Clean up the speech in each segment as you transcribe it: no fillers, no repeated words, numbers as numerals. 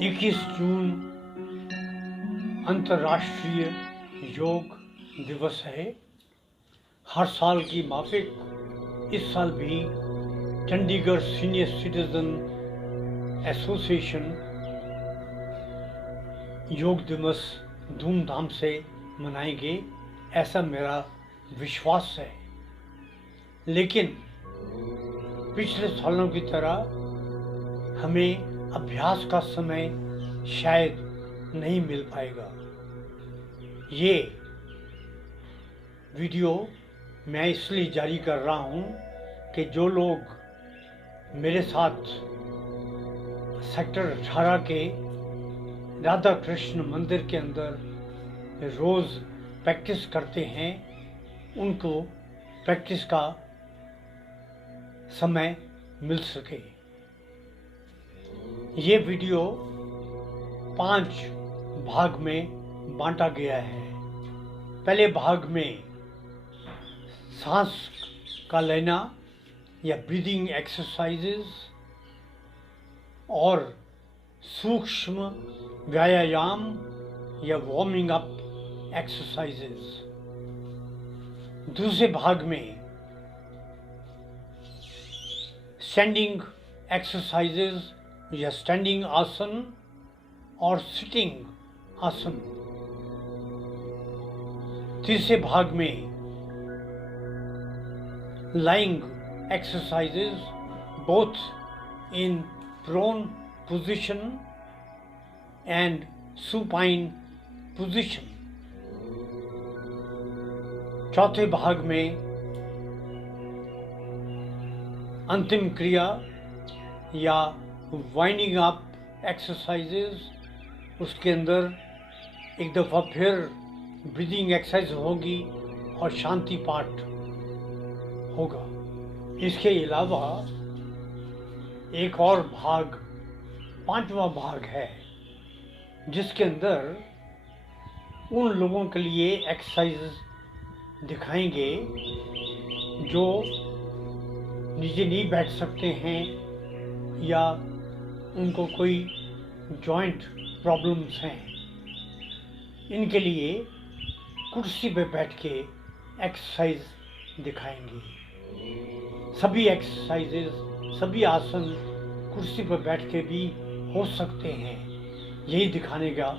21 जून अंतर्राष्ट्रीय योग दिवस है। हर साल की माफिक इस साल भी चंडीगढ़ सीनियर सिटीजन एसोसिएशन योग दिवस धूमधाम से मनाएंगे, ऐसा मेरा विश्वास है। लेकिन पिछले सालों की तरह हमें अभ्यास का समय शायद नहीं मिल पाएगा। ये वीडियो मैं इसलिए जारी कर रहा हूँ कि जो लोग मेरे साथ सेक्टर 18 के राधा कृष्ण मंदिर के अंदर रोज़ प्रैक्टिस करते हैं, उनको प्रैक्टिस का समय मिल सके। ये वीडियो 5 भाग में बांटा गया है। पहले भाग में सांस का लेना या ब्रीदिंग एक्सरसाइजेस और सूक्ष्म व्यायाम या वार्मिंग अप एक्सरसाइजेस। दूसरे भाग में स्टैंडिंग एक्सरसाइजेस या स्टैंडिंग आसन और सिटिंग आसन। तीसरे भाग में lying exercises both in prone position and supine position. चौथे भाग में अंतिम क्रिया या वाइंडिंग अप एक्सरसाइजेस। उसके अंदर एक दफ़ा फिर ब्रीदिंग एक्सरसाइज होगी और शांति पाठ होगा। इसके अलावा एक और भाग 5वां भाग है, जिसके अंदर उन लोगों के लिए एक्सरसाइज दिखाएंगे जो नीचे नहीं बैठ सकते हैं या उनको कोई जॉइंट प्रॉब्लम्स हैं। इनके लिए कुर्सी पे बैठ के एक्सरसाइज दिखाएंगे। सभी एक्सरसाइजेस, सभी आसन कुर्सी पर बैठ के भी हो सकते हैं, यही दिखाने का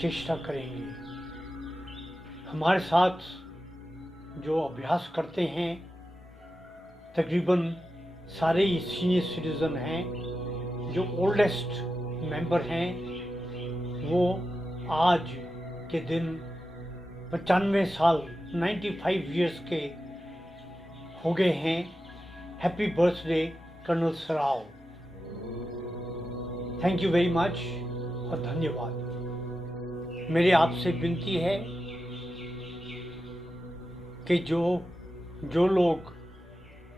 चेष्टा करेंगे। हमारे साथ जो अभ्यास करते हैं तकरीबन सारे ही सीनियर सिटीज़न हैं। जो ओल्डेस्ट मेंबर हैं वो आज के दिन 95 साल 95 इयर्स के हो गए हैं। हैप्पी बर्थडे कर्नल सराव। थैंक यू वेरी मच और धन्यवाद। मेरी आपसे विनती है कि जो लोग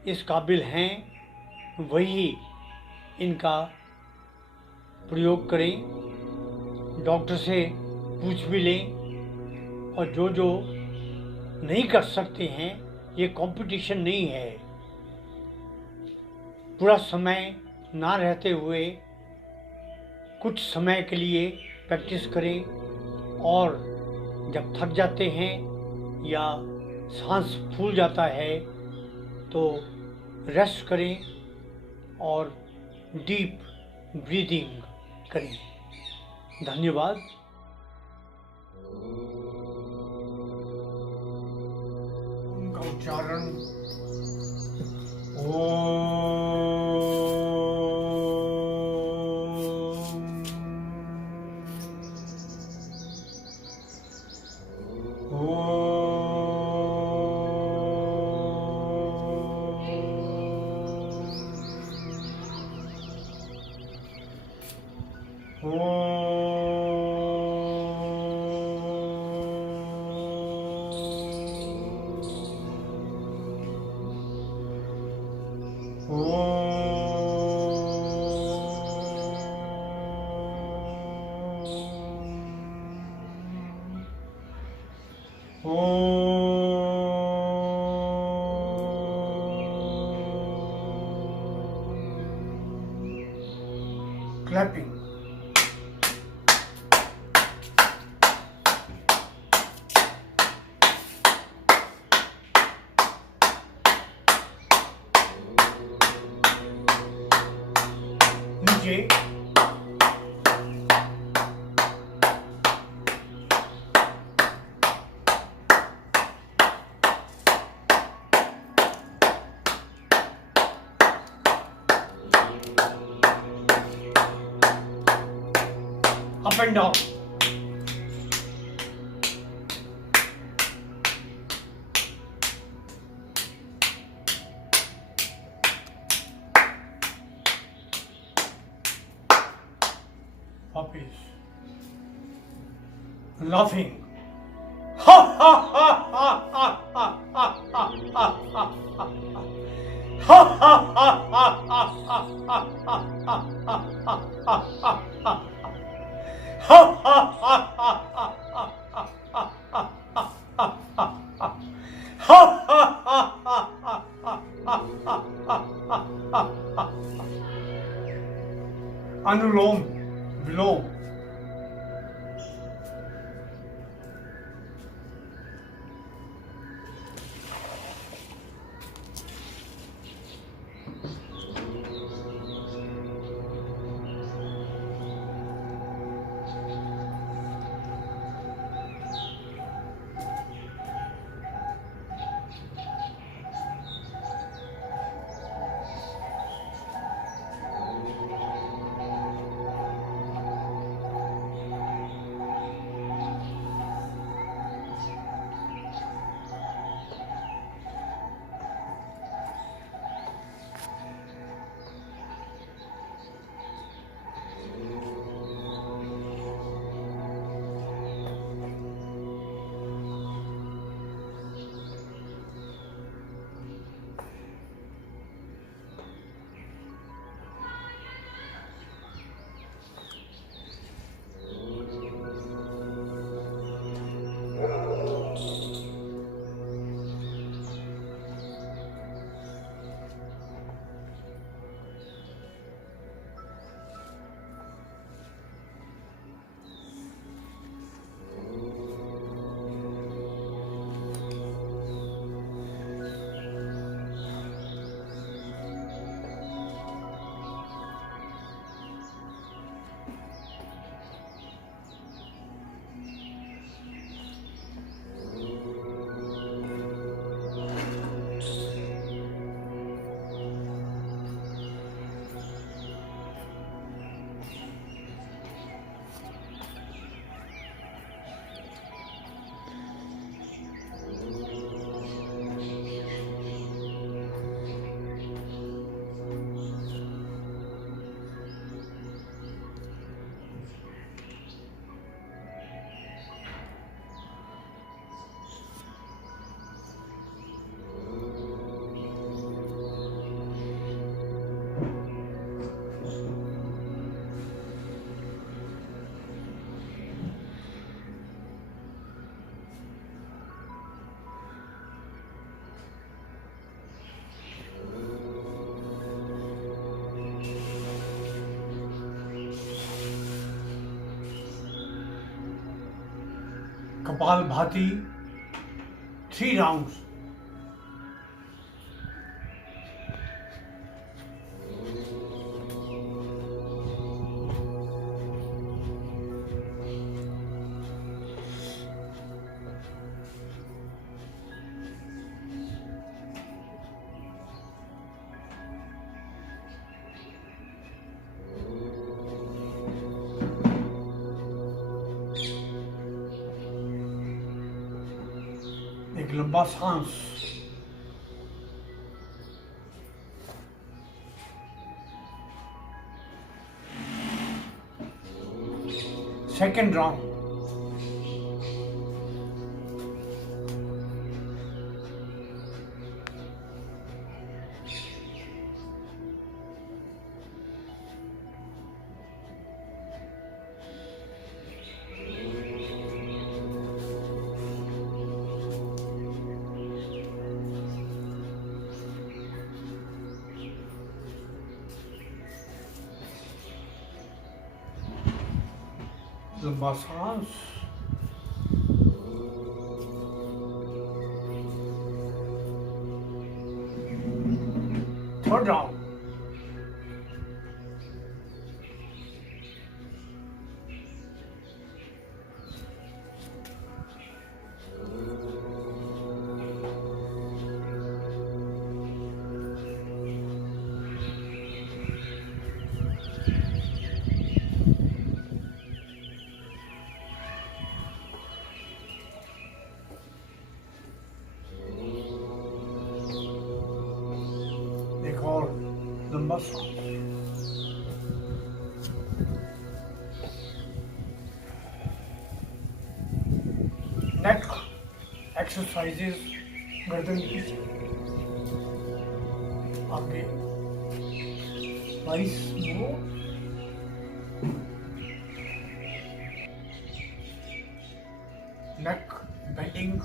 इस काबिल हैं वही इनका प्रयोग करें, डॉक्टर से पूछ भी लें। और जो नहीं कर सकते हैं, ये कंपटीशन नहीं है। पूरा समय ना रहते हुए कुछ समय के लिए प्रैक्टिस करें और जब थक जाते हैं या सांस फूल जाता है तो रेस्ट करें और डीप ब्रीदिंग करें। धन्यवाद। उनका उच्चारण clapping. नीचे, up and down. Puppies laughing. Ha ha ha ha ha ha ha ha ha ha ha. Ha ha ha ha ha ha ha ha ha ha ha ha ha. Ha ha ha ha ha ha ha ha ha ha ha ha. Ha ha ha ha ha ha ha ha ha. Anulom vilom. Kapalbhati, 3 rounds. एक लंबा सांस. Second round. लंबा सांस. Third round. लंबा सांस। नेक exercises, गर्दन पीछे आगे 22 more. Neck bending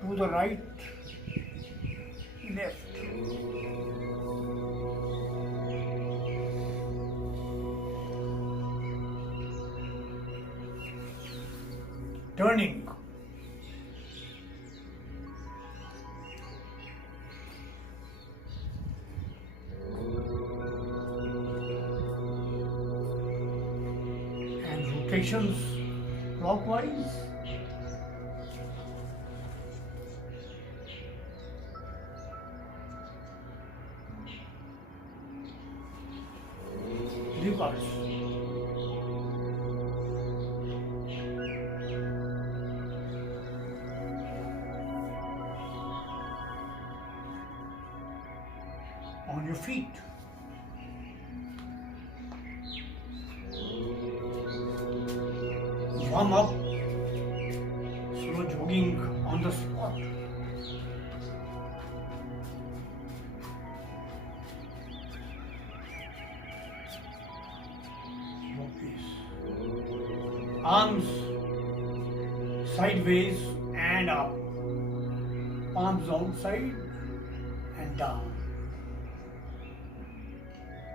to the right, left. Turning. And rotations clockwise. Reverse. On your feet. Warm up. Slow jogging on the spot. Arms sideways and up. Palms outside and down.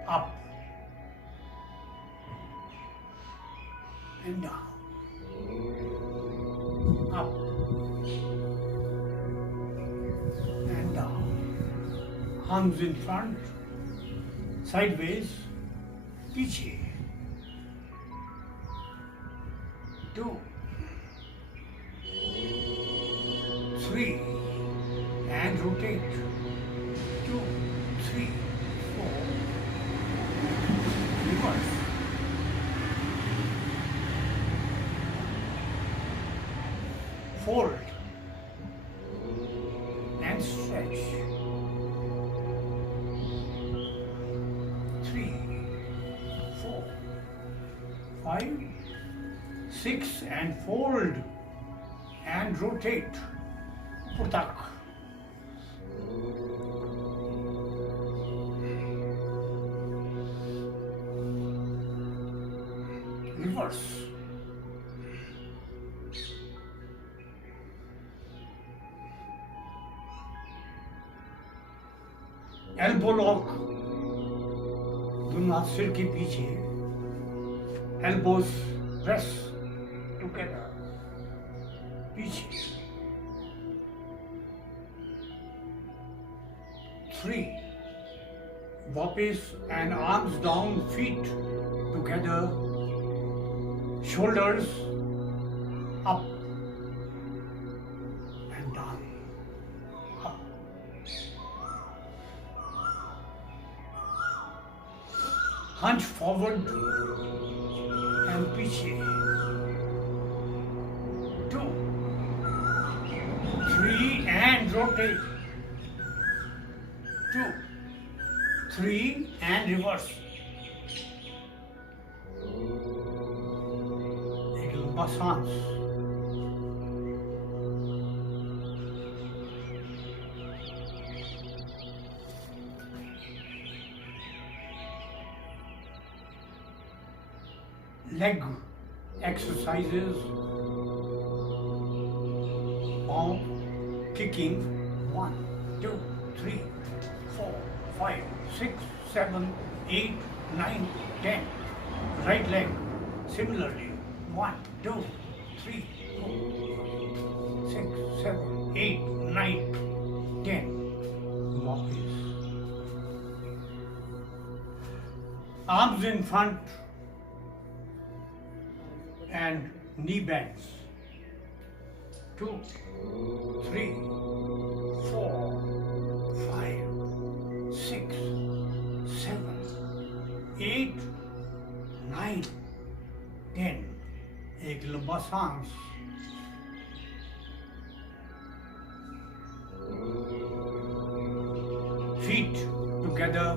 Up and down. Up and down. Arms in front, sideways, पीछे. 2, 3, and rotate. 2, 3, 4. Reverse. Fold and stretch. 3, 4, 5, 6, and fold and rotate. Putak. Reverse. Elbow lock. दोनों हाथ सिर के पीछे. Elbows press together. पीछे. 3. वापस and arms down, feet together. Shoulders up and down. Up. Hunch forward and पीछे. 2, 3 and rotate. 2, 3 and reverse. एक लंबा सांस. Leg exercises. Palm kicking. 1, 2, 3, 4, 5, 6, 7, 8, 9, 10. Right leg similarly. 1, 2, 3, 4, 6, 7, 8, 9, 10. Walkies. Arms in front and knee bends. 2, 3, 4, 5, 6, 7, 8, 9, 10. एक लंबा सांस. Feet together,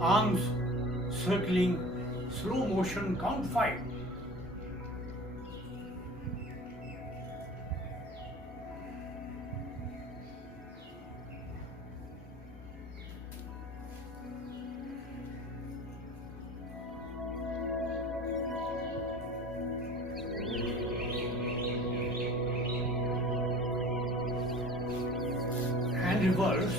arms circling, slow motion, count 5. And reverse.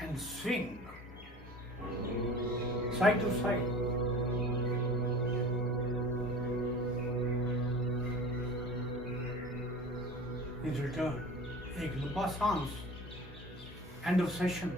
And swing side to side. In return, एक लंबा सांस. End of session.